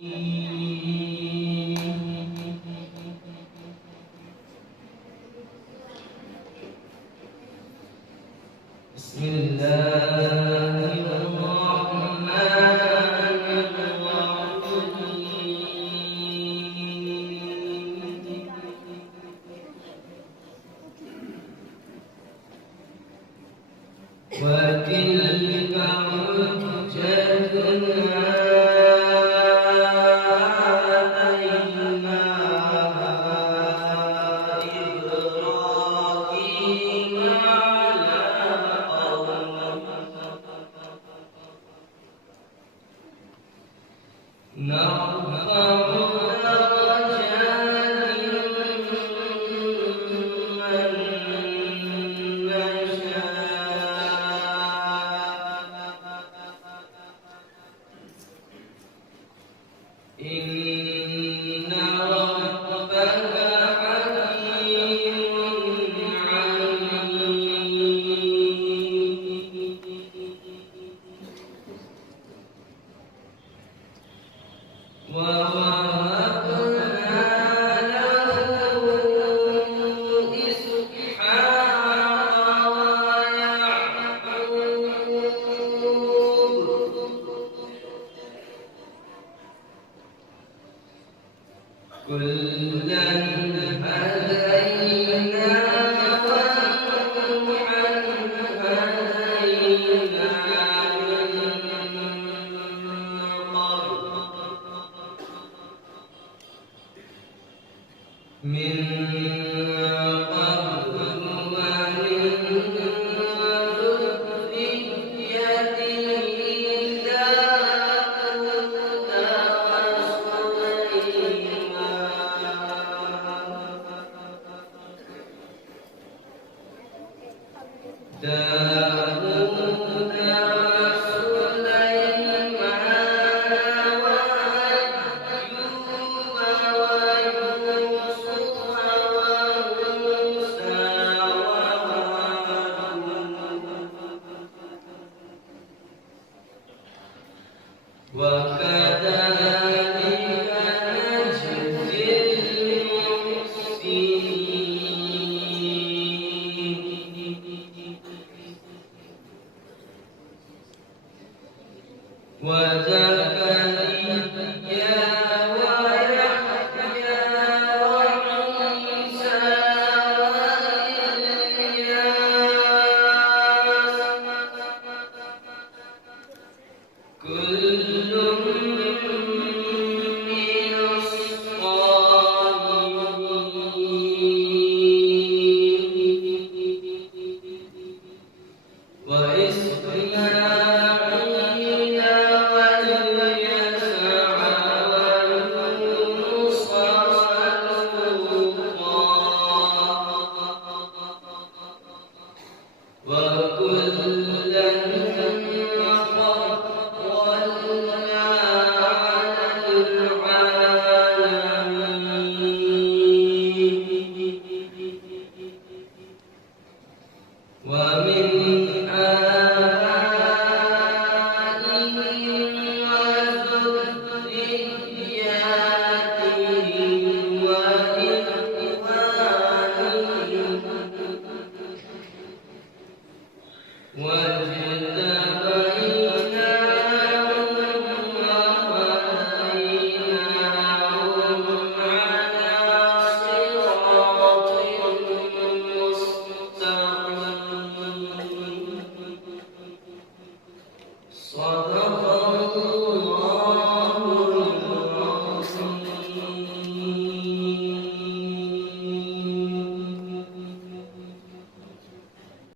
بسم الله الرحمن الرحيم وتلك حجتنا إن ربك حكيم عليم ووهبنا له إسحاق ويعقوب كلا هدينا ونوحا هدينا من قبل ومن ذريته داود وسليمان وأيوب ويوسف وموسى وهارون وكذلك نجزي المحسنين وزكريا ويحيى وعيسى وإلياس كل من الصالحين وإسماعيل واليسع ويونس ولوطا وكلا فضلنا على العالمين ومن آبائهم وذرياتهم وإخوانهم واجتبيناهم وهديناهم على صراط مستقيم صدق